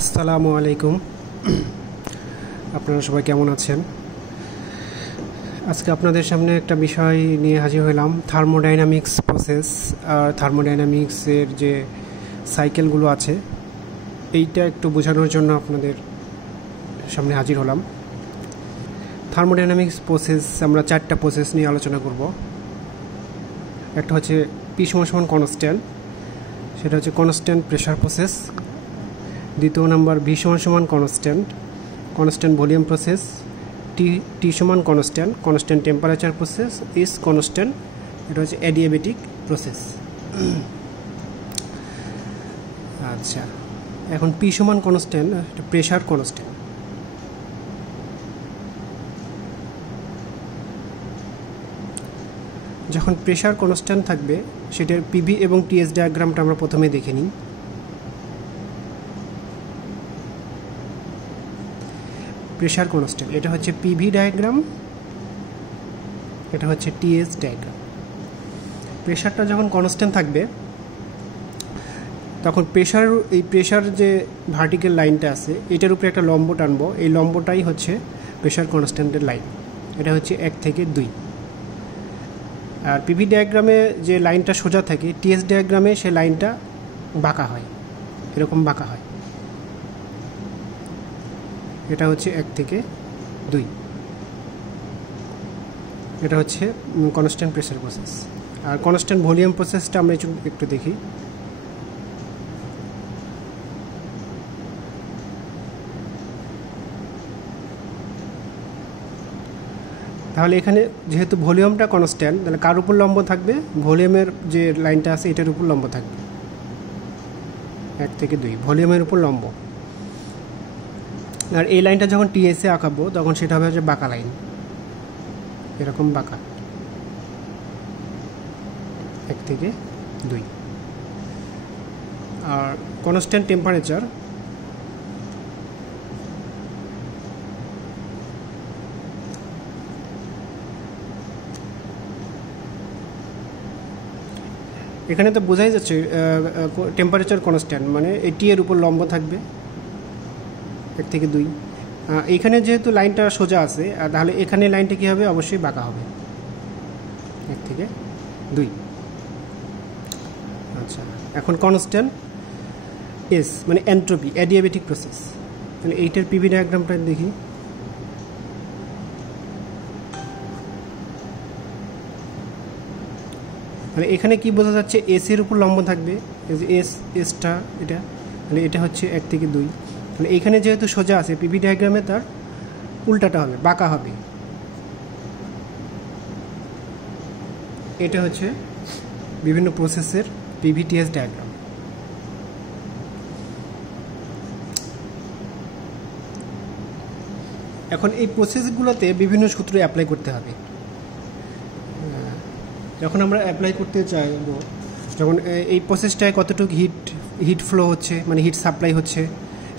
আসসালামু আলাইকুম। আপনারা সবাই কেমন আছেন? আজকে আপনাদের সামনে একটা বিষয় নিয়ে হাজির হলাম, থার্মোডাইনামিক্স প্রসেস আর থার্মোডাইনামিক্সের যে সাইকেলগুলো আছে এইটা একটু বোঝানোর জন্য আপনাদের সামনে হাজির হলাম। থার্মোডাইনামিক্স প্রসেস আমরা চারটা প্রসেস নিয়ে আলোচনা করব। একটা হচ্ছে পি সমান কনস্ট্যান্ট, সেটা হচ্ছে কনস্ট্যান্ট প্রেশার প্রসেস। দ্বিতীয় নাম্বার ভি সমান কনস্ট্যান্ট ভলিউম প্রসেস। টি সমান constant temperature process is constant, এটা হচ্ছে অ্যাডিয়াবেটিক প্রসেস। আচ্ছা, এখন পি সমান কনস্ট্যান্ট, প্রেশার কনস্ট্যান্ট। যখন প্রেশার কনস্ট্যান্ট থাকবে সেটার পিভি এবং টিএস ডায়াগ্রামটা আমরা প্রথমে দেখে নিই। প্রেশার কনস্ট্যান্ট, এটা হচ্ছে পিভি ডায়াগ্রাম, এটা হচ্ছে টিএস ডায়াগ্রাম। প্রেশারটা যখন কনস্ট্যান্ট থাকবে তখন প্রেশার যে ভার্টিক্যাল লাইনটা আছে এটার উপরে একটা লম্ব টানবো, এই লম্বটাই হচ্ছে প্রেশার কনস্ট্যান্টের লাইন। এটা হচ্ছে 1 থেকে 2। আর পিভি ডায়াগ্রামে যে লাইনটা সোজা থাকে, টিএস ডায়াগ্রামে সে লাইনটা বাঁকা হয়, এরকম বাঁকা হয়। এটা হচ্ছে 1 থেকে 2। এটা হচ্ছে কনস্ট্যান্ট প্রেসার প্রসেস। আর কনস্ট্যান্ট ভলিউম প্রসেসটা আমরা একটু দেখি। তাহলে এখানে যেহেতু ভলিউমটা কনস্ট্যান্ট, তাহলে কার উপর লম্ব থাকবে? ভলিউমের যে লাইনটা আছে এটার উপর লম্ব থাকবে। 1 থেকে 2 ভলিউমের উপর লম্ব। আর এই লাইনটা যখন টিএসে আঁকাবো তখন সেটা হবে হচ্ছে বাঁকা লাইন, এরকম বাঁকা। 1 থেকে 2। আর কনস্ট্যান্ট টেম্পারেচার, এখানে তো বোঝাই যাচ্ছে টেম্পারেচার কনস্ট্যান্ট, মানে এটি এর উপর লম্ব থাকবে 1 থেকে 2। এখানে যেহেতু লাইনটা সোজা আছে তাহলে এখানে লাইনটা কী হবে? অবশ্যই বাঁকা হবে, 1 থেকে 2। আচ্ছা, এখন কনস্ট্যান্ট এস মানে এন্ট্রপি, অ্যাডিয়াবেটিক প্রসেস। তাহলে এইটার পিভি ডায়াগ্রামটা দেখি। মানে এখানে কি বোঝা যাচ্ছে? এস এর উপর লম্ব থাকবে, এসটা এটা, তাহলে এটা হচ্ছে 1 থেকে 2। তাহলে এখানে যেহেতু সোজা আছে পিভি ডায়াগ্রামে তার উল্টাটা হবে, বাঁকা হবে। এটা হচ্ছে বিভিন্ন প্রসেসের পিভিটিএস ডায়াগ্রাম। এখন এই প্রসেসগুলোতে বিভিন্ন সূত্র অ্যাপ্লাই করতে হবে। যখন আমরা অ্যাপ্লাই করতে চাইব, যখন এই প্রসেসটায় কতটুকু হিট ফ্লো হচ্ছে, মানে হিট সাপ্লাই হচ্ছে,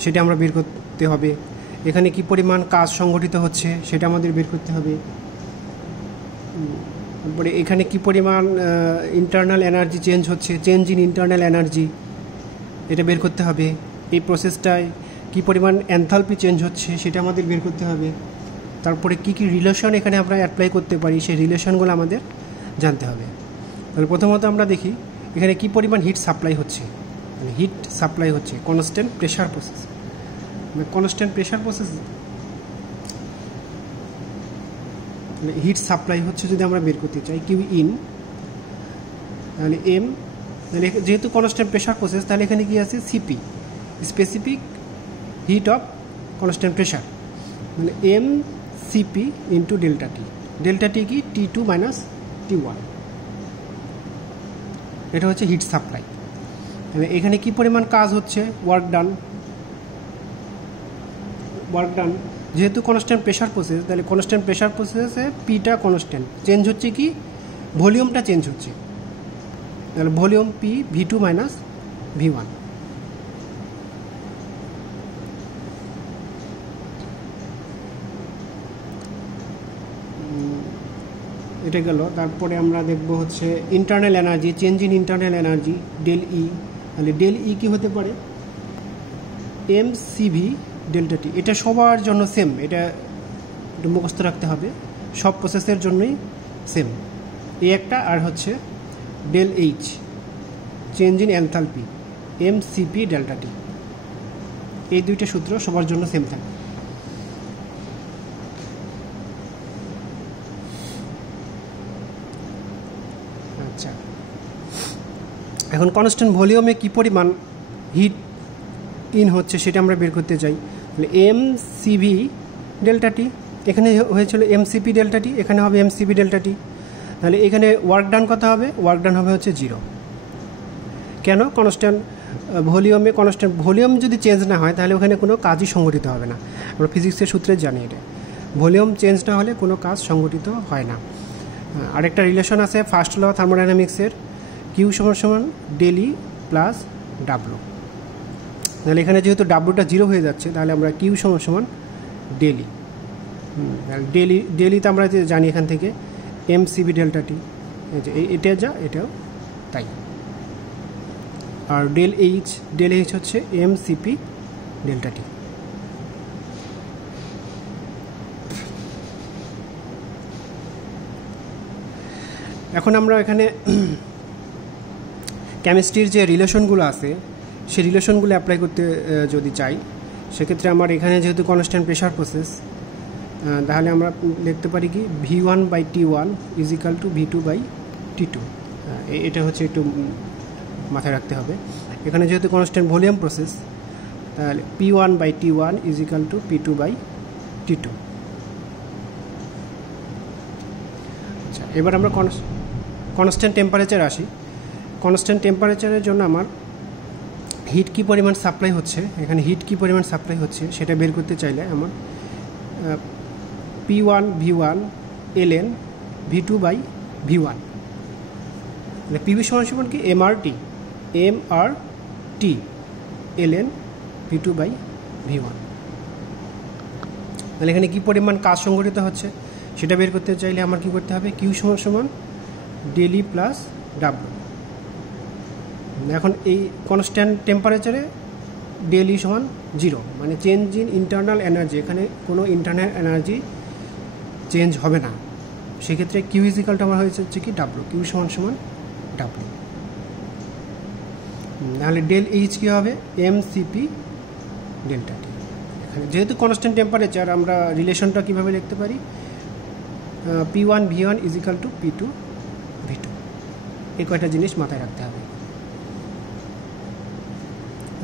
সেটা আমরা বের করতে হবে। এখানে কি পরিমাণ কাজ সংগঠিত হচ্ছে সেটা আমাদের বের করতে হবে। তারপরে এখানে কি পরিমাণ ইন্টারনাল এনার্জি চেঞ্জ হচ্ছে, চেঞ্জ ইন ইন্টারনাল এনার্জি, এটা বের করতে হবে। এই প্রসেসটায় কি পরিমাণ এনথালপি চেঞ্জ হচ্ছে সেটা আমাদের বের করতে হবে। তারপরে কি কি রিলেশন এখানে আমরা অ্যাপ্লাই করতে পারি সেই রিলেশনগুলো আমাদের জানতে হবে। তাহলে প্রথমত আমরা দেখি এখানে কি পরিমাণ হিট সাপ্লাই হচ্ছে, মানে হিট সাপ্লাই হচ্ছে কনস্ট্যান্ট প্রেশার প্রসেস। মানে constant pressure process heat supply হচ্ছে যদি আমরা বের করতে চাই কিউ ইন, তাহলে এম, তাহলে যেহেতু কনস্ট্যান্ট প্রেশার প্রসেস তাহলে এখানে কি আছে? CP, specific heat of constant pressure, মানে এম সিপি ইন্টু ডেল্টা টি। ডেল্টা টি কি? T2 minus T1। এটা হচ্ছে হিট সাপ্লাই। তাহলে এখানে কি পরিমাণ কাজ হচ্ছে? Work done. যেহেতু কনস্ট্যান্ট প্রেশার প্রসেস, তাহলে কনস্ট্যান্ট প্রেশার প্রসেসে পিটা কনস্ট্যান্ট, চেঞ্জ হচ্ছে কি? ভলিউমটা চেঞ্জ হচ্ছে। তাহলে volume P V2 minus V1। এটা গেল। তারপরে আমরা দেখব হচ্ছে internal energy, change in internal energy, del E. তাহলে ডেল ই কী হতে পারে? এমসিভি ডেল্টা টি, এটা সবার জন্য সেম, এটা মুখস্থ রাখতে হবে, সব প্রসেসের জন্যই সেম। এই একটা আর হচ্ছে del H, change in enthalpy, MCP delta T, এই দুইটা সূত্র সবার জন্য সেম থাকে। আচ্ছা, এখন কনস্ট্যান্ট ভলিউমে কী পরিমাণ হিট ইন হচ্ছে সেটা আমরা বের করতে চাই। তাহলে এমসিভি ডেল্টা টি, এখানে হয়েছিল এমসিপি ডেল্টা টি, এখানে হবে এমসিপি ডেল্টা টি। তাহলে এখানে ওয়ার্ক ডান কত হবে? ওয়ার্ক ডান হবে হচ্ছে 0। কেন? কনস্ট্যান্ট ভলিউম যদি চেঞ্জ না হয় তাহলে ওখানে কোনো কাজই সংগঠিত হবে না। আমরা ফিজিক্সের সূত্রে জানি এটা, ভলিউম চেঞ্জ না হলে কোনো কাজ সংগঠিত হয় না। আরেকটা রিলেশন আছে ফার্স্ট ল থার্মোডাইনামিক্সের, কিউ সমান সমান ডেলি প্লাস ডাব্লু। তাহলে এখানে যেহেতু ডাব্লুটা 0 হয়ে যাচ্ছে, তাহলে আমরা কিউ সমান সমান ডেলি, ডেলিতে আমরা যে জানি এখান থেকে এমসিবি ডেল্টা টি, এটা যা এটাও তাই। আর ডেল এইচ হচ্ছে এমসিপি ডেল্টা টি। এখন আমরা এখানে কেমিস্ট্রির যে রিলেশনগুলো আছে সেই রিলেশনগুলো অ্যাপ্লাই করতে যদি চাই, সেক্ষেত্রে আমার এখানে যেহেতু কনস্ট্যান্ট প্রেশার প্রসেস, তাহলে আমরা লিখতে পারি কি V1/T1 = V2/T2। এটা হচ্ছে একটু মাথায় রাখতে হবে। এখানে যেহেতু কনস্ট্যান্ট ভলিউম প্রসেস, তাহলে P1/T1 = P2/T2। আচ্ছা, এবার আমরা কনস্ট্যান্ট টেম্পারেচার আসি। কনস্ট্যান্ট টেম্পারেচারের জন্য আমার হিট কী পরিমাণ সাপ্লাই হচ্ছে, এখানে হিট কী পরিমাণ সাপ্লাই হচ্ছে সেটা বের করতে চাইলে আমার P1 V1 ln V2/V1, মানে পিভি সমান কি MRT ln V2/V1। তাহলে এখানে কী পরিমাণ কাজ সংঘটিত হচ্ছে সেটা বের করতে চাইলে আমার কী করতে হবে? কিউ সমান ডেলি প্লাস ডাব্লু। এখন এই কনস্ট্যান্ট টেম্পারেচারে ডেলি সমান 0, মানে চেঞ্জ ইন ইন্টারনাল এনার্জি, এখানে কোনো ইন্টারনাল এনার্জি চেঞ্জ হবে না। সেক্ষেত্রে কিউ ইজিক্যালটা আমার হয়েছে হচ্ছে কি ডাব্লু, কিউ সমান ডাব্লু। নাহলে ডেল এইচ কী হবে? এমসিপি ডেল্টা টি। এখানে যেহেতু কনস্ট্যান্ট টেম্পারেচার, আমরা রিলেশনটা কীভাবে লিখতে পারি? P1 V1 = P2 V2। এই কয়টা জিনিস মাথায় রাখতে হবে।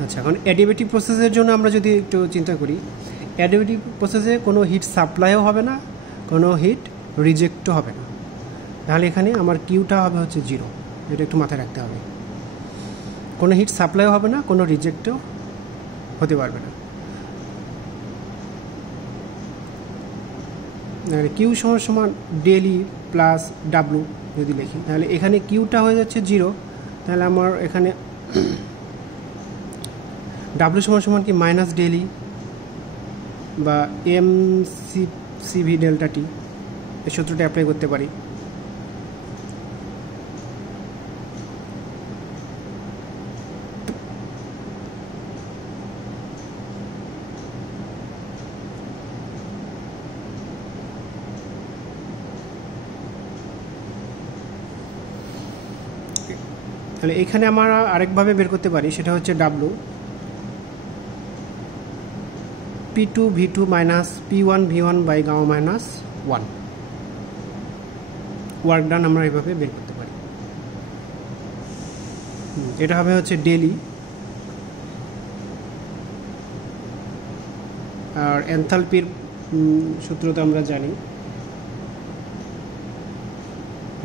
আচ্ছা, এখন অ্যাডিবেটিভ প্রসেসের জন্য আমরা যদি একটু চিন্তা করি, অ্যাডিবেটিভ প্রসেসে কোনো হিট সাপ্লাইও হবে না, কোনো হিট রিজেক্টও হবে না। তাহলে এখানে আমার কিউটা হবে হচ্ছে 0, এটা একটু মাথায় রাখতে হবে। কোনো হিট সাপ্লাইও হবে না, কোনো রিজেক্টও হতে পারবে না। কিউ সমান ডেলি প্লাস ডাব্লু যদি লিখি, তাহলে এখানে কিউটা হয়ে যাচ্ছে 0, তাহলে আমার এখানে ডাব্লু সমান কি মাইনাস ডেলি বা এমসিভি ডেল্টা টি, এই সূত্রটা অ্যাপ্লাই করতে পারি। তাহলে এখানে আমরা আরেকভাবে বের করতে পারি, সেটা হচ্ছে W P2 V2 minus P1 V1/γ-1। Work done আমরা এইভাবে বের করতে পারি। এটা হবে হচ্ছে ডেলি, আর এনথালপির সূত্র তো আমরা জানি,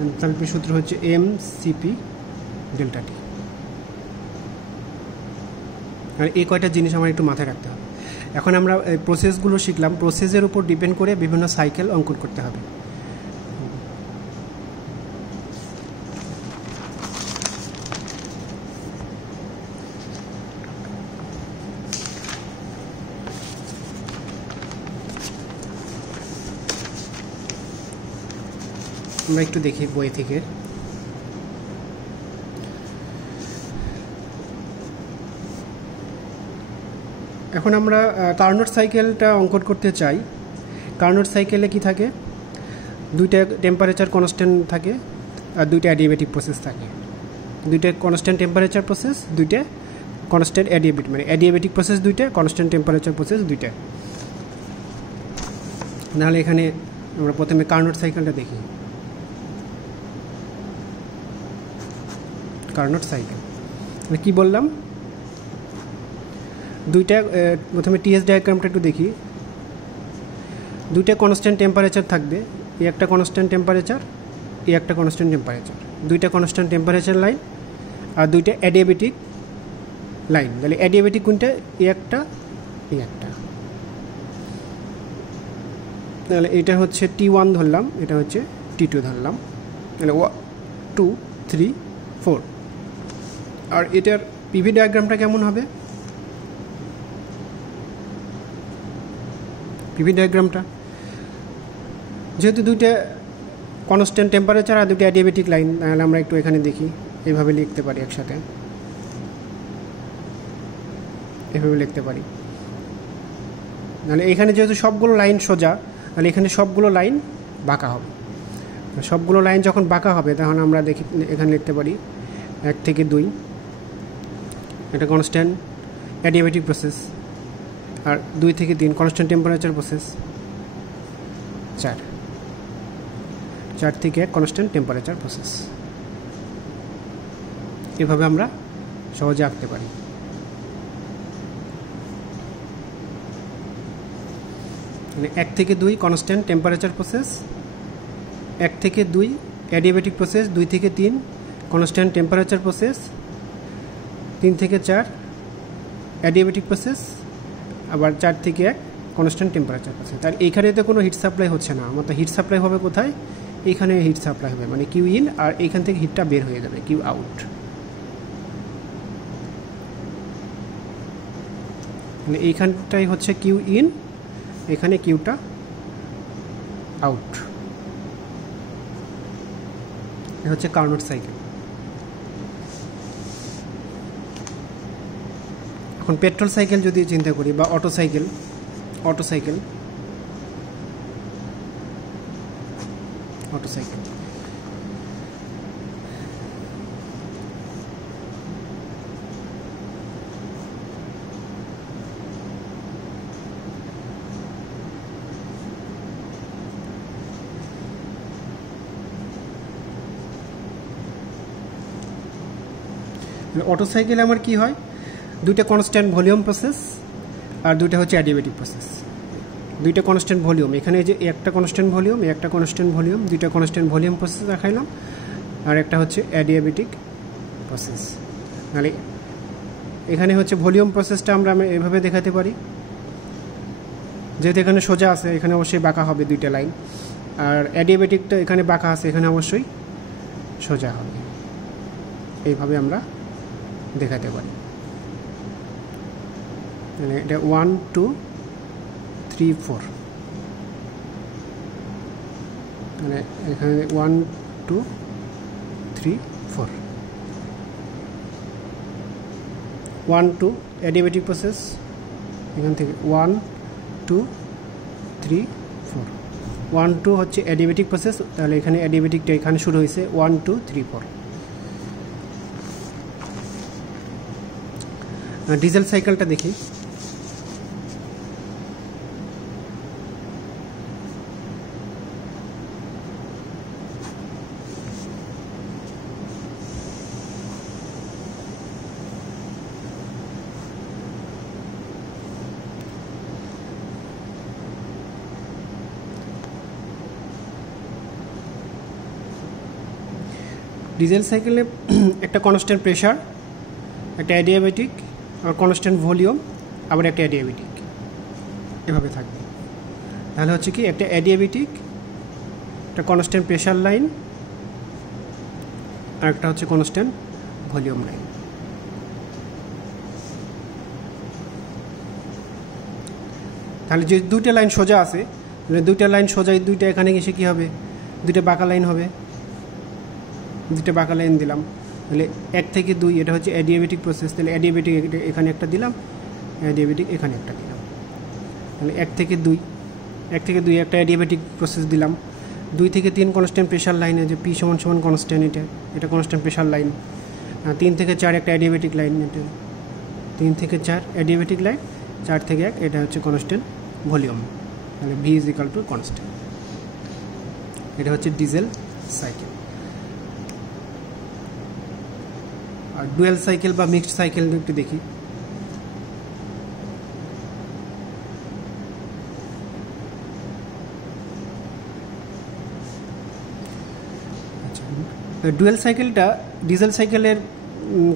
এনথালপির সূত্র হচ্ছে এমসিপি ডেল্টা টি। আর এই কয়টা জিনিস আমার একটু মাথায় রাখতে হবে। এখন আমরা প্রসেসগুলো শিখলাম, প্রসেসের উপর ডিপেন্ড করে বিভিন্ন সাইকেল অঙ্কন করতে হবে। আমরা একটু দেখি বই থেকে। এখন আমরা কার্নোট সাইকেলটা অঙ্কন করতে চাই। কার্নোট সাইকেলে কি থাকে, দুইটা টেম্পারেচার কনস্ট্যান্ট থাকে আর দুইটা অ্যাডিয়েবেটিক প্রসেস থাকে। দুইটা কনস্ট্যান্ট টেম্পারেচার প্রসেস, দুইটা কনস্ট্যান্ট অ্যাডিয়েবেটিক, মানে অ্যাডিয়েবেটিক প্রসেস দুইটা, কনস্ট্যান্ট টেম্পারেচার প্রসেস দুইটা। নাহলে এখানে আমরা প্রথমে কার্নোট সাইকেলটা দেখি। কার্নোট সাইকেল মানে কী বললাম, দুইটা প্রথমে টিএস ডায়াগ্রামটা একটু দেখি। দুইটা কনস্ট্যান্ট টেম্পারেচার থাকবে, এই একটা কনস্ট্যান্ট টেম্পারেচার, এই একটা কনস্ট্যান্ট টেম্পারেচার, দুইটা কনস্ট্যান্ট টেম্পারেচার লাইন আর দুইটা অ্যাডিয়েবেটিক লাইন। তাহলে অ্যাডিয়েবেটিক কোনটা, এই একটা, এই একটা। তাহলে এটা হচ্ছে T1 ধরলাম, এটা হচ্ছে T2 ধরলাম, তাহলে 1 2 3 4। আর এটার পিভি ডায়াগ্রামটা কেমন হবে, পিভি ডায়াগ্রামটা যেহেতু দুইটা কনস্ট্যান্ট টেম্পারেচার আর দুটো অ্যাডিয়েবেটিক লাইন, তাহলে আমরা একটু এখানে দেখি, এইভাবে লিখতে পারি একসাথে, এভাবে লিখতে পারি। তাহলে এখানে যেহেতু সবগুলো লাইন সোজা, তাহলে এখানে সবগুলো লাইন বাঁকা হবে। সবগুলো লাইন যখন বাঁকা হবে তখন আমরা দেখি এখানে লিখতে পারি 1 থেকে 2, এটা কনস্ট্যান্ট অ্যাডিয়েবেটিক প্রসেস, আর 2 থেকে 3 কনস্ট্যান্ট টেম্পারেচার প্রসেস, 4 থেকে 1 কনস্ট্যান্ট টেম্পারেচার প্রসেস। এভাবে আমরা সহজে আঁকতে পারি। মানে 1 থেকে 2 কনস্ট্যান্ট টেম্পারেচার প্রসেস, 1 থেকে 2 অ্যাডিয়েবেটিক প্রসেস, 2 থেকে 3 কনস্ট্যান্ট টেম্পারেচার প্রসেস, 3 থেকে 4 অ্যাডিয়েবেটিক প্রসেস, আবার 4 থেকে 1 কনস্ট্যান্ট টেম্পারেচার প্রসেস। তার এইখানে তো কোনো হিট সাপ্লাই হচ্ছে না, আমার তো হিট সাপ্লাই হবে কোথায়, এইখানে হিট সাপ্লাই হবে, মানে কিউ ইন, আর এইখান থেকে হিটটা বের হয়ে যাবে কিউ আউট। মানে এইখানটাই হচ্ছে কিউ ইন, এখানে কিউটা আউট। এটা হচ্ছে কার্নোট সাইকেল। এখন পেট্রোল সাইকেল যদি চিন্তা করি, বা auto cycle, auto cycle auto সাইকেলে আমার কি হয়, দুইটা কনস্ট্যান্ট ভলিউম প্রসেস আর দুইটা হচ্ছে অ্যাডিয়েবেটিক প্রসেস। দুইটা কনস্ট্যান্ট ভলিউম, এখানে যে একটা কনস্ট্যান্ট ভলিউম, একটা কনস্ট্যান্ট ভলিউম, দুইটা কনস্ট্যান্ট ভলিউম প্রসেস দেখাইলাম, আর একটা হচ্ছে অ্যাডিয়েবেটিক প্রসেস। তাহলে এখানে হচ্ছে ভলিউম প্রসেসটা আমরা এভাবে দেখাতে পারি, যেহেতু এখানে সোজা আছে এখানে অবশ্যই বাঁকা হবে দুইটা লাইন, আর অ্যাডিয়েবেটিকটা এখানে বাঁকা আছে এখানে অবশ্যই সোজা হবে। এইভাবে আমরা দেখাতে পারি। মানে এটা 1 2 3 4, মানে এখানে 1 2 3 4, 1 2 অ্যাডিয়েবেটিক প্রসেস, এখান থেকে 1 2 3 4, 1 2 হচ্ছে অ্যাডিয়েবেটিক প্রসেস, তাহলে এখানে অ্যাডিয়েবেটিকটা এখানে শুরু হয়েছে 1 2 3 4। ডিজেল সাইকেলটা দেখি। ডিজেল সাইকেলে একটা কনস্ট্যান্ট প্রেশার, একটা অ্যাডিয়াবেটিক, আর কনস্ট্যান্ট ভলিউম, আবার একটা অ্যাডিয়াবেটিক, এভাবে থাকবে। তাহলে হচ্ছে কি একটা অ্যাডিয়াবেটিক, একটা কনস্ট্যান্ট প্রেশার লাইন, আর একটা হচ্ছে কনস্ট্যান্ট ভলিউম লাইন। তাহলে যে দুইটা লাইন সোজা আছে, দুইটা লাইন সোজা, দুইটা এখানে এসে কী হবে, দুইটা বাঁকা লাইন হবে, দুইটা বাঁকা লাইন দিলাম। তাহলে 1 থেকে 2 এটা হচ্ছে অ্যাডিয়াবেটিক প্রসেস, তাহলে অ্যাডিয়াবেটিক এখানে একটা দিলাম, অ্যাডিয়াবেটিক এখানে একটা দিলাম। তাহলে 1 থেকে 2 একটা অ্যাডিয়াবেটিক প্রসেস দিলাম। 2 থেকে 3 কনস্ট্যান্ট প্রেশার লাইনে, যে পি সমান সমান কনস্ট্যান্ট, এটা কনস্ট্যান্ট প্রেশার লাইন। 3 থেকে 4 একটা অ্যাডিয়াবেটিক লাইন, এটা 3 থেকে 4 অ্যাডিয়াবেটিক লাইন। 4 থেকে 1 এটা হচ্ছে কনস্ট্যান্ট ভলিউম। তাহলে V is equal to constant. এটা হচ্ছে ডিজেল সাইকেল। আর ডুয়েল সাইকেল বা মিক্সড সাইকেল একটু দেখি। ডুয়েল সাইকেলটা ডিজেল সাইকেলের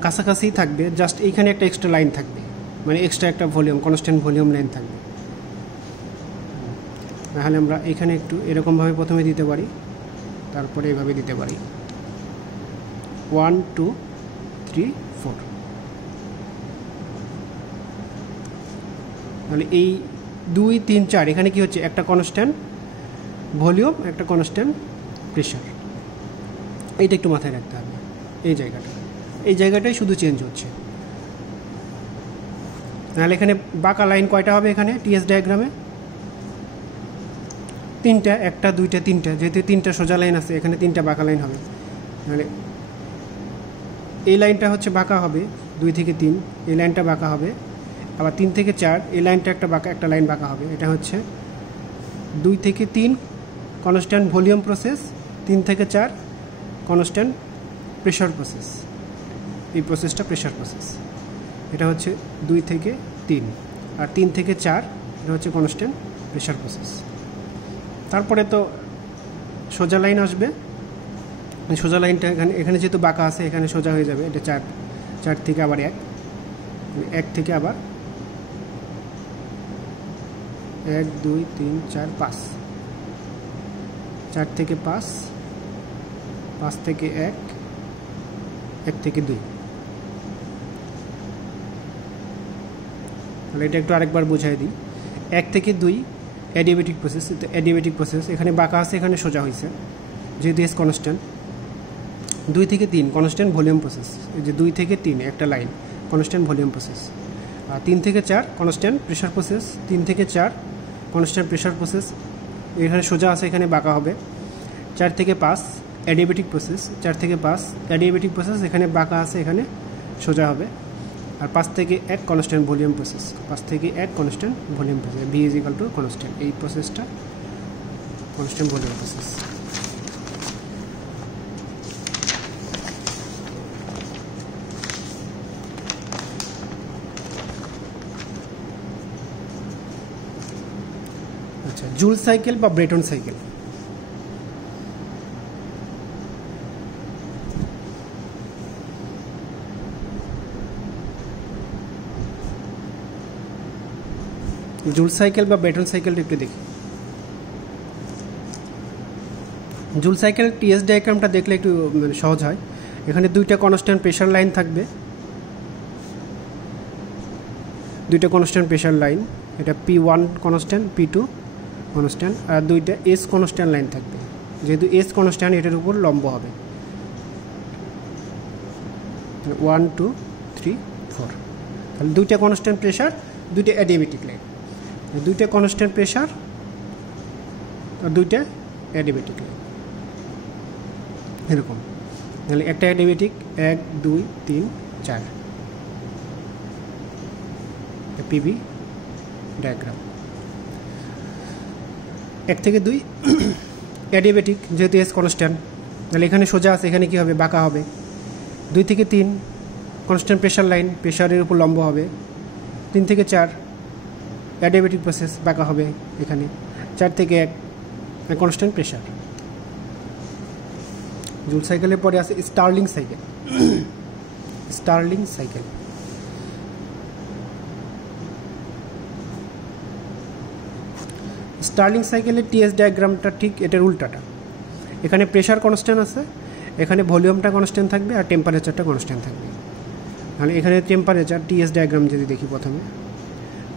কাছাকাছি থাকবে, জাস্ট এইখানে একটা এক্সট্রা লাইন থাকবে, মানে এক্সট্রা একটা ভলিউম, কনস্ট্যান্ট ভলিউম লাইন থাকবে। তাহলে আমরা এখানে একটু এরকমভাবে প্রথমে দিতে পারি, তারপরে এভাবে দিতে পারি 1 2 3 4। তাহলে এই 2 3 4 এখানে কি হচ্ছে, একটা কনস্ট্যান্ট ভলিউম, একটা কনস্ট্যান্ট প্রেশার। এইটা একটু মাথায় রাখতে হবে। এই জায়গাটাই শুধু চেঞ্জ হচ্ছে। তাহলে এখানে বাঁকা লাইন কয়টা হবে এখানে টিএস ডায়াগ্রামে? 3টা, 1টা 2টা 3টা। যেহেতু 3টা সোজা লাইন আছে, এখানে 3টা বাঁকা লাইন হবে। তাহলে এই লাইনটা হচ্ছে বাঁকা হবে 2 থেকে 3, এই লাইনটা বাঁকা হবে। আবার 3 থেকে 4 এই লাইনটা একটা লাইন বাঁকা হবে। এটা হচ্ছে 2 থেকে 3 কনস্ট্যান্ট ভলিউম প্রসেস, 3 থেকে 4 কনস্ট্যান্ট প্রেশার প্রসেস। এই প্রসেসটা প্রেশার প্রসেস। এটা হচ্ছে 2 থেকে 3, আর 3 থেকে 4 এটা হচ্ছে কনস্ট্যান্ট প্রেশার প্রসেস। তারপরে তো সোজা লাইন আসবে। সোজা লাইনটা এখানে যেহেতু বাঁকা আছে, এখানে সোজা হয়ে যাবে। এটা 4 থেকে আবার 1 থেকে আবার 1 2 3 4 5, 4 থেকে 5, 5 থেকে 1, 1 থেকে 2। তাহলে এটা একটু আরেকবার বোঝাই দিই। 1 থেকে 2 অ্যাডিয়াবেটিক প্রসেস। অ্যাডিয়াবেটিক প্রসেস এখানে বাঁকা আছে, এখানে সোজা হয়েছে, যেহেতু এস কনস্ট্যান্ট। 2 থেকে 3 কনস্ট্যান্ট ভলিউম প্রসেস। এই যে 2 থেকে 3 একটা লাইন, কনস্ট্যান্ট ভলিউম প্রসেস। আর 3 থেকে 4 কনস্ট্যান্ট প্রেশার প্রসেস। 3 থেকে 4 কনস্ট্যান্ট প্রেশার প্রসেস, এখানে সোজা আছে, এখানে বাঁকা হবে। 4 থেকে 5 অ্যাডিয়াবেটিক প্রসেস। 4 থেকে 5 অ্যাডিয়াবেটিক প্রসেস, এখানে বাঁকা আছে, এখানে সোজা হবে। আর 5 থেকে 1 কনস্ট্যান্ট ভলিউম প্রসেস। 5 থেকে 1 constant volume process. V is equal to constant. এই প্রসেসটা কনস্ট্যান্ট ভলিউম প্রসেস। আচ্ছা, জুল সাইকেল বা ব্রেটন সাইকেল। জুল সাইকেল বা ব্রেটন সাইকেলটা একটু দেখি। জুল সাইকেল টিএস ডায়াগ্রামটা দেখলে একটু সহজ হয়। এখানে 2টা কনস্ট্যান্ট প্রেশার লাইন থাকবে, 2টা কনস্ট্যান্ট প্রেশার লাইন। এটা P1 কনস্ট্যান্ট, P2 কনস্ট্যান্ট, আর 2টা এস কনস্ট্যান্ট লাইন থাকবে। যেহেতু এস কনস্ট্যান্ট, এটার উপর লম্ব হবে 1 2 3 4। তাহলে 2টা কনস্ট্যান্ট প্রেশার, 2টা অ্যাডিয়াবেটিক লাইন। 2টা কনস্ট্যান্ট প্রেশার আর 2টা অ্যাডিয়াবেটিক লাইন, এরকম। তাহলে একটা অ্যাডিয়াবেটিক 1 2 3 4 পিভি ডায়াগ্রাম। 1 থেকে 2 অ্যাডিয়াবেটিক, যেহেতু এস কনস্ট্যান্ট, তাহলে এখানে সোজা আছে, এখানে কী হবে, বাঁকা হবে। 2 থেকে 3 কনস্ট্যান্ট প্রেশার লাইন, প্রেশারের উপর লম্ব হবে। 3 থেকে 4 অ্যাডিয়াবেটিক প্রসেস, বাঁকা হবে এখানে। 4 থেকে 1 কনস্ট্যান্ট প্রেশার। জুল সাইকেলের পরে আছে Stirling cycle. Stirling cycle Stirling সাইকেলের টিএস ডায়াগ্রামটা ঠিক এটার উল্টাটা। এখানে প্রেশার কনস্ট্যান্ট আছে, এখানে ভলিউমটা কনস্ট্যান্ট থাকবে, আর টেম্পারেচারটা কনস্ট্যান্ট থাকবে। তাহলে এখানে টেম্পারেচার টিএস ডায়াগ্রাম যদি দেখি, প্রথমে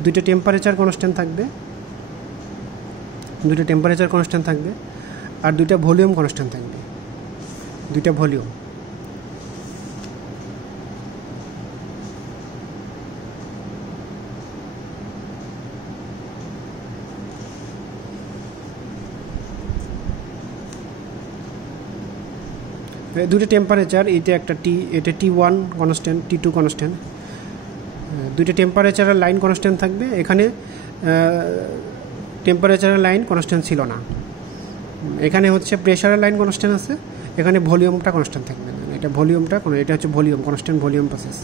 2টা টেম্পারেচার কনস্ট্যান্ট থাকবে, 2টা টেম্পারেচার কনস্ট্যান্ট থাকবে, আর 2টা ভলিউম কনস্ট্যান্ট থাকবে, 2টা ভলিউম। দুটো টেম্পারেচার, এইটা একটা এটা T1 কনস্ট্যান্ট, T2 কনস্ট্যান্ট, দুটো টেম্পারেচারের লাইন কনস্ট্যান্ট থাকবে। এখানে টেম্পারেচারের লাইন কনস্ট্যান্ট ছিল না, এখানে হচ্ছে প্রেশারের লাইন কনস্ট্যান্ট আছে, এখানে ভলিউমটা কনস্ট্যান্ট থাকবে। এটা ভলিউমটা, এটা হচ্ছে volume, constant volume process.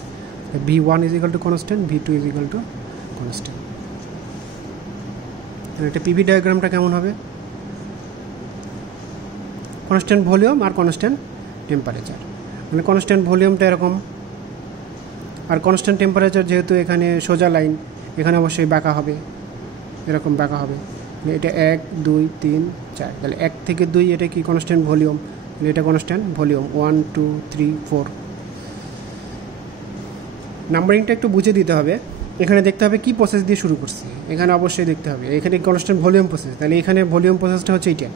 V1 is equal to constant, V2 is equal to constant. এটা পিভি ডায়াগ্রামটা কেমন হবে? কনস্ট্যান্ট ভলিউম আর কনস্ট্যান্ট টেম্পারেচার, মানে কনস্ট্যান্ট ভলিউমটা এরকম, আর কনস্ট্যান্ট টেম্পারেচার যেহেতু এখানে সোজা লাইন, এখানে অবশ্যই বাঁকা হবে, এরকম বাঁকা হবে। এটা 1 2 3 4, তাহলে 1 থেকে 2 এটা কি কনস্ট্যান্ট ভলিউম, এটা কনস্ট্যান্ট ভলিউম। 1 2 3 4। নাম্বারিংটা একটু বুঝে দিতে হবে। এখানে দেখতে হবে কি প্রসেস দিয়ে শুরু করছি, এখানে অবশ্যই দেখতে হবে এখানে কনস্ট্যান্ট ভলিউম প্রসেস, তাহলে এখানে ভলিউম প্রসেসটা হচ্ছে এইটা,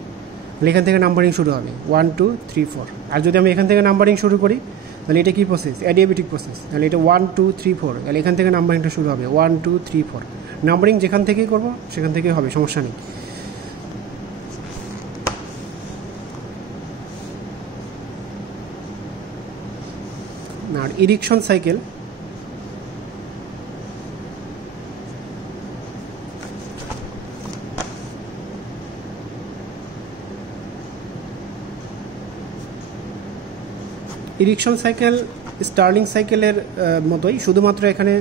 তাহলে এখান থেকে নাম্বারিং শুরু হবে 1 2 3 4। আর যদি আমি এখান থেকে নাম্বারিং শুরু করি তাহলে এটা কি প্রসেস? অ্যাডিয়াবেটিক প্রসেস, তাহলে এটা 1 2 3 4, তাহলে এখান থেকে নাম্বারিংটা শুরু হবে 1 2 3 4। নাম্বারিং যেখান থেকেই করবো সেখান থেকেই হবে, সমস্যা নেই। আর ইরিকশন সাইকেল, ইরিকশন সাইকেল স্টার্লিং সাইকেলের মতোই, শুধুমাত্র এখানে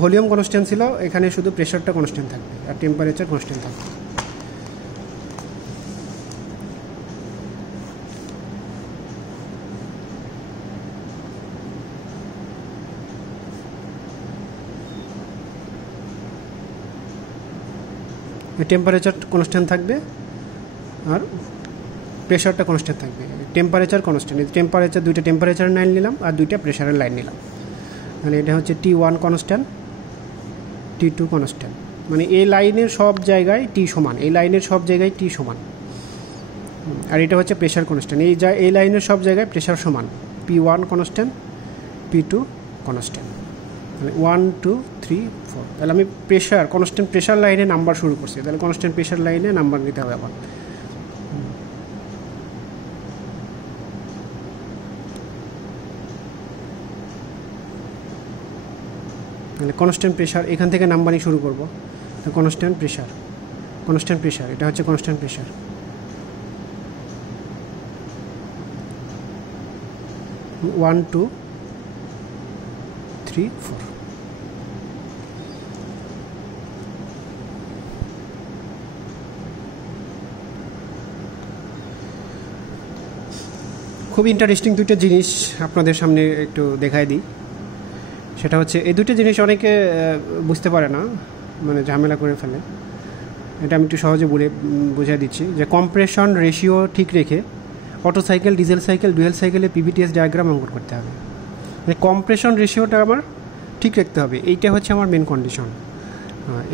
ভলিউম কনস্ট্যান্ট ছিল, এখানে শুধু প্রেশারটা কনস্ট্যান্ট থাকবে আর টেম্পারেচার কনস্ট্যান্ট থাকবে। টেম্পারেচার কনস্ট্যান্ট থাকবে আর প্রেশারটা কনস্ট্যান্ট থাকবে। টেম্পারেচার কনস্ট্যান্ট, টেম্পারেচার দুইটা টেম্পারেচারের লাইন নিলাম আর দুইটা প্রেশারের লাইন নিলাম, মানে এটা হচ্ছে T1 কনস্ট্যান্ট, T2 কনস্ট্যান্ট, মানে এই লাইনের সব জায়গায় T সমান, এই লাইনের সব জায়গায় T সমান। আর এটা হচ্ছে প্রেশার কনস্ট্যান্ট, এই লাইনের সব জায়গায় প্রেশার সমান, P1 কনস্ট্যান্ট, P2 কনস্ট্যান্ট, মানে 1 2 3 4। তাহলে আমি প্রেশার কনস্ট্যান্ট প্রেশার লাইনে নাম্বার শুরু করছি, তাহলে কনস্ট্যান্ট প্রেশার লাইনে নাম্বার নিতে হবে আবার। তাহলে কনস্ট্যান্ট প্রেশার, এখান থেকে নাম্বারিং শুরু করব, তো কনস্ট্যান্ট প্রেশার, কনস্ট্যান্ট প্রেশার, এটা হচ্ছে কনস্ট্যান্ট প্রেশার। 1 2 3 4। খুব ইন্টারেস্টিং দুইটা জিনিস আপনাদের সামনে একটু দেখাই দিই। সেটা হচ্ছে এই দুটো জিনিস অনেকে বুঝতে পারে না, মানে ঝামেলা করে ফেলে। এটা আমি একটু সহজে বুঝিয়ে দিচ্ছি যে কম্প্রেশন রেশিও ঠিক রেখে auto cycle, diesel cycle, dual সাইকেলে PVTS ডায়াগ্রাম অঙ্কন করতে হবে। মানে কম্প্রেশন রেশিওটা আমার ঠিক রাখতে হবে, এইটা হচ্ছে আমার মেন কন্ডিশন।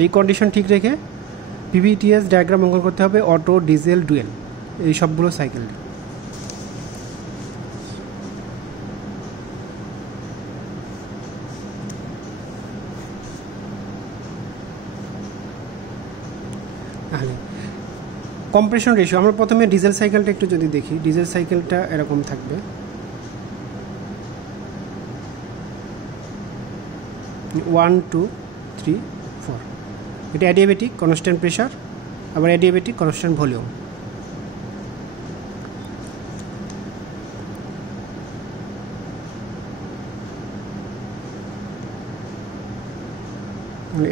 এই কন্ডিশন ঠিক রেখে PVTS ডায়াগ্রাম অঙ্কন করতে হবে অটো, ডিজেল, ডুয়েল, এই সবগুলো সাইকেল। কম্প্রেশন রেশিও আমরা প্রথমে ডিজেল সাইকেলটা একটু যদি দেখি, ডিজেল সাইকেলটা এরকম থাকবে, 1 2 3 4। এটা অ্যাডিয়াবেটিক কনস্ট্যান্ট প্রেশার, আবার অ্যাডিয়াবেটিক কনস্ট্যান্ট ভলিউম।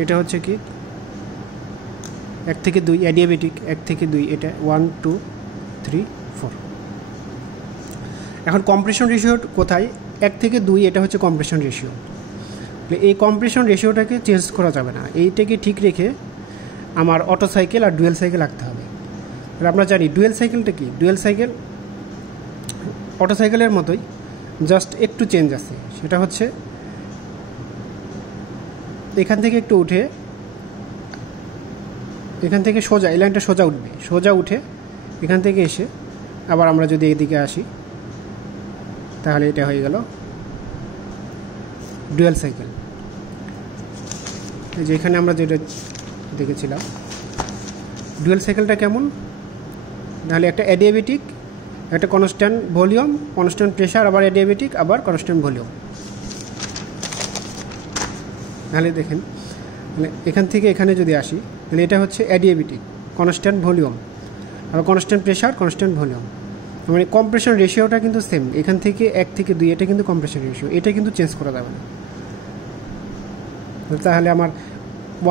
এটা হচ্ছে কি 1 থেকে 2 অ্যাডিয়াবেটিক, 1 থেকে 2 এটা 1 2 3 4। এখন কম্প্রেশন রেশিও কোথায়? 1 থেকে 2 এটা হচ্ছে কম্প্রেশন রেশিও। এই কম্প্রেশন রেশিওটাকে চেঞ্জ করা যাবে না, এইটাকে ঠিক রেখে আমার অটো সাইকেল আর ডুয়েল সাইকেল রাখতে হবে। আর আমরা জানি ডুয়েল সাইকেলটা কি, ডুয়েল সাইকেল অটো সাইকেলের মতোই, জাস্ট একটু চেঞ্জ আছে। সেটা হচ্ছে এখান থেকে একটু উঠে, এখান থেকে সোজা, এই লাইনটা সোজা উঠবে, সোজা উঠে এখান থেকে এসে আবার আমরা যদি এইদিকে আসি তাহলে এটা হয়ে গেল ডুয়েল সাইকেল। এই যে এখানে আমরা যেটা দেখেছিলাম ডুয়েল সাইকেলটা কেমন, তাহলে একটা অ্যাডিয়াবেটিক একটা কনস্ট্যান্ট ভলিউম, কনস্ট্যান্ট প্রেশার, আবার অ্যাডিয়াবেটিক, আবার কনস্ট্যান্ট ভলিউম। তাহলে দেখেন, তাহলে এখান থেকে এখানে যদি আসি, তাহলে এটা হচ্ছে অ্যাডিয়াবেটিক, কনস্ট্যান্ট ভলিউম, আবার কনস্ট্যান্ট প্রেশার, কনস্ট্যান্ট ভলিউম। মানে কম্প্রেশন রেশিওটা কিন্তু সেম, এখান থেকে 1 থেকে 2, এটা কিন্তু কম্প্রেশন রেশিও, এটা কিন্তু চেঞ্জ করা যাবে না। তাহলে আমার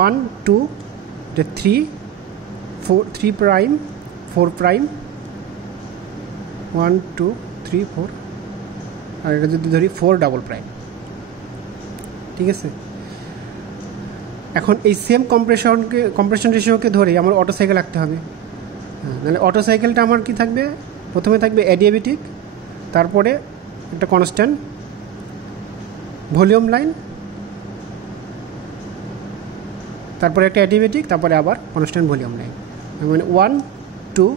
1 2 3 4 3 প্রাইম 4 প্রাইম 1 2 3 4, আর এটা যদি ধরি 4 ডাবল প্রাইম। ঠিক আছে, এখন এই সেম কম্প্রেশন রেশিওকে ধরে আমার অটো সাইকেল আঁকতে হবে। তাহলে অটো সাইকেলটা আমার কি থাকবে, প্রথমে থাকবে অ্যাডিয়াবেটিক, তারপরে একটা কনস্ট্যান্ট ভলিউম লাইন, তারপরে একটা অ্যাডিয়াবেটিক, তারপরে আবার কনস্ট্যান্ট ভলিউম লাইন। মানে 1 2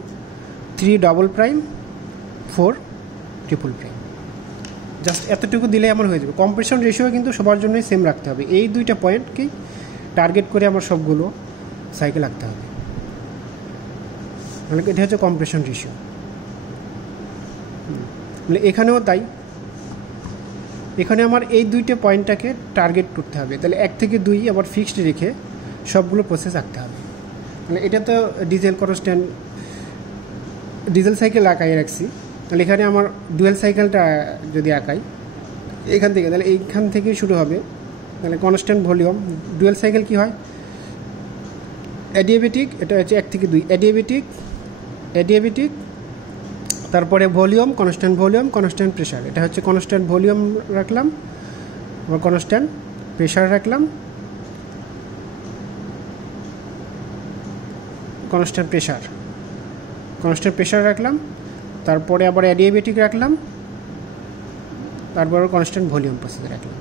3 double prime 4 triple prime. Just এতটুকু দিলে আমার হয়ে যাবে। কম্প্রেশন রেশিও কিন্তু সবার জন্যই সেম রাখতে হবে। এই দুইটা পয়েন্টকেই টার্গেট করে আমার সবগুলো সাইকেল আঁকতে হবে। মানে এটা হচ্ছে কম্প্রেশন রেশিও। মানে এখানেও তাই, এখানে আমার এই দুইটা পয়েন্টটাকে টার্গেট করতে হবে। তাহলে 1 থেকে 2 আবার ফিক্সড রেখে সবগুলো প্রসেস আঁকতে হবে। মানে এটা তো ডিজেল সাইকেল আঁকাই রাখছি। তাহলে এখানে আমার ডুয়েল সাইকেলটা যদি আঁকাই এখান থেকে, তাহলে এইখান থেকেই শুরু হবে। তাহলে কনস্ট্যান্ট ভলিউম, ডুয়েল সাইকেল কি হয়, অ্যাডিয়াবেটিক, এটা হচ্ছে 1 থেকে 2, অ্যাডিয়াবেটিক, তারপরে ভলিউম, কনস্ট্যান্ট প্রেশার। এটা হচ্ছে কনস্ট্যান্ট ভলিউম রাখলাম, আবার কনস্ট্যান্ট প্রেশার রাখলাম, কনস্ট্যান্ট প্রেশার রাখলাম, তারপরে আবার অ্যাডিয়াবেটিক রাখলাম, তারপরে কনস্ট্যান্ট ভলিউম প্রসেস রাখলাম।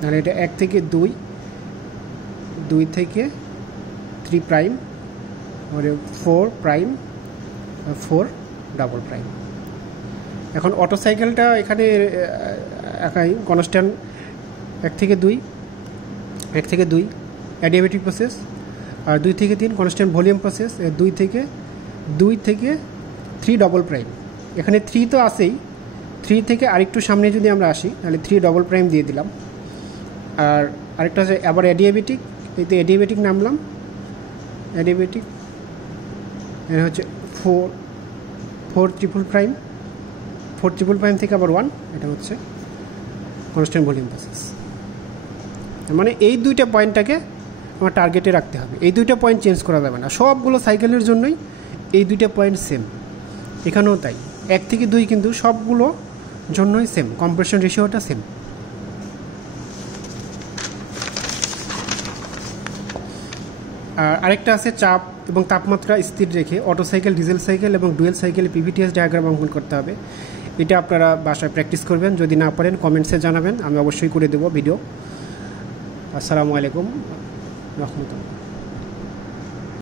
তাহলে এটা 1 থেকে 2, 2 থেকে 3 প্রাইম, আর 4 প্রাইম, 4 ডাবল প্রাইম। এখন অটো সাইকেলটা এখানে একাই কনস্ট্যান্ট 1 থেকে 2 অ্যাডিয়াবেটিক প্রসেস, আর 2 থেকে 3 কনস্ট্যান্ট ভলিউম প্রসেস, 2 থেকে 3 ডাবল প্রাইম। এখানে 3 তো আছেই, 3 থেকে আরেকটু সামনে যদি আমরা আসি তাহলে 3 ডাবল প্রাইম দিয়ে দিলাম। আর আরেকটা হচ্ছে আবার অ্যাডিয়াবেটিক, এই তো অ্যাডিয়াবেটিক নামলাম, অ্যাডিয়াবেটিক এটা হচ্ছে 4 ট্রিপল প্রাইম থেকে আবার 1, এটা হচ্ছে কনস্ট্যান্ট ভলিউম প্রসেস। মানে এই দুইটা পয়েন্টটাকে আমার টার্গেটে রাখতে হবে। এই দুইটা পয়েন্ট চেঞ্জ করা যাবে না। সবগুলো সাইকেলের জন্যই এই দুইটা পয়েন্ট সেম, এখানেও তাই। 1 থেকে 2 কিন্তু সবগুলো জন্যই সেম, কম্প্রেশন রেশিওটা সেম। আর আরেকটা আছে চাপ এবং তাপমাত্রা স্থির রেখে অটো সাইকেল, ডিজেল সাইকেল এবং ডুয়েল সাইকেলে পিভিটিএস ডায়াগ্রাম অঙ্কন করতে হবে। এটা আপনারা বাসায় প্র্যাকটিস করবেন, যদি না পারেন কমেন্টসে জানাবেন, আমি অবশ্যই করে দেবো ভিডিও। আসসালামু আলাইকুম রহমতুল্লাহ।